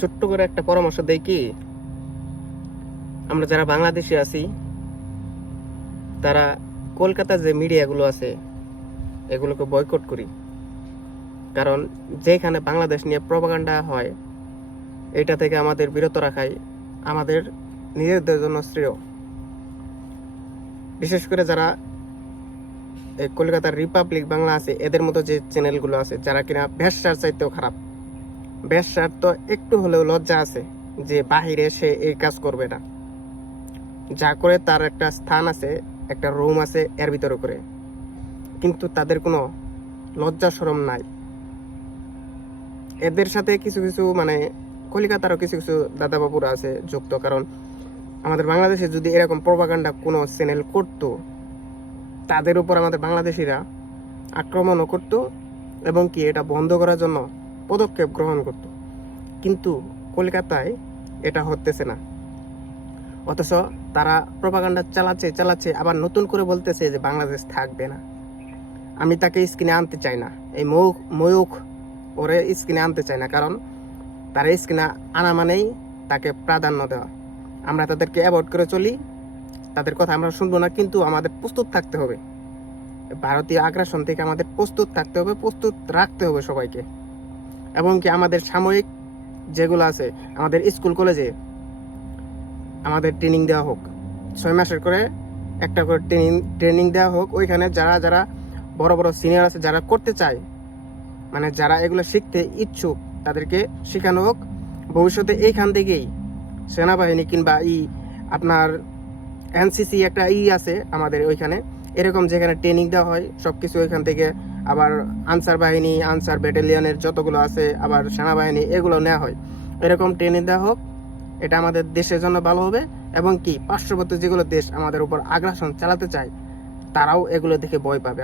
ছোট্ট করে একটা পরামর্শ দেই কি, আমরা যারা বাংলাদেশে আছি তারা কলকাতার যে মিডিয়াগুলো আছে এগুলোকে বয়কট করি। কারণ যেখানে বাংলাদেশ নিয়ে প্রপাগান্ডা হয় এটা থেকে আমাদের বিরত রাখাই আমাদের নিজেদের জন্য শ্রেয়। বিশেষ করে যারা এই কলকাতার রিপাবলিক বাংলা আছে এদের মতো যে চ্যানেলগুলো আছে যারা কিনা ব্যবসার চাইতেও খারাপ, ব্যবসার তো একটু হলেও লজ্জা আছে যে বাহিরে সে এই কাজ করবে না, যা করে তার একটা স্থান আছে, একটা রুম আছে এর ভিতরে করে, কিন্তু তাদের কোনো লজ্জা শরম নাই। এদের সাথে কিছু কিছু মানে কলিকাতারও কিছু কিছু দাদাবাবুরা আছে যুক্ত। কারণ আমাদের বাংলাদেশে যদি এরকম প্রপাগান্ডা কোনো চ্যানেল করতো তাদের উপর আমাদের বাংলাদেশিরা আক্রমণও করতো এবং কি এটা বন্ধ করার জন্য পদক্ষেপ গ্রহণ করত। কিন্তু কলকাতায় এটা হতেছে না, অথচ তারা প্রপাগান্ডা চালাচ্ছে আবার নতুন করে বলতেছে যে বাংলাদেশ থাকবে না। আমি তাকে স্ক্রিনে আনতে চাই না, এই ময়ূখ ওরে স্ক্রিনে আনতে চাই না, কারণ তারা স্ক্রিনে আনা মানেই তাকে প্রাধান্য দেওয়া। আমরা তাদেরকে অ্যাভয়েড করে চলি, তাদের কথা আমরা শুনবো না, কিন্তু আমাদের প্রস্তুত থাকতে হবে। ভারতীয় আগ্রাসন থেকে আমাদের প্রস্তুত থাকতে হবে, প্রস্তুত রাখতে হবে সবাইকে। এবং কি আমাদের সাময়িক যেগুলো আছে আমাদের স্কুল কলেজে আমাদের ট্রেনিং দেওয়া হোক, 6 মাসের করে একটা করে ট্রেনিং দেওয়া হোক। ওইখানে যারা যারা বড় বড় সিনিয়র আছে যারা করতে চায়, মানে যারা এগুলো শিখতে ইচ্ছুক তাদেরকে শেখানো হোক। ভবিষ্যতে এইখান থেকেই সেনাবাহিনী কিংবা আপনার এনসিসি একটা আছে আমাদের ওইখানে, এরকম যেখানে ট্রেনিং দেওয়া হয় সব কিছু ওইখান থেকে, আবার আনসার বাহিনী, আনসার ব্যাটালিয়নের যতগুলো আছে, আবার সেনাবাহিনী, এগুলো নেওয়া হয়। এরকম ট্রেনিং দেওয়া হোক, এটা আমাদের দেশের জন্য ভালো হবে। এবং কি পার্শ্ববর্তী যেগুলো দেশ আমাদের উপর আগ্রাসন চালাতে চায় তারাও এগুলো দেখে ভয় পাবে।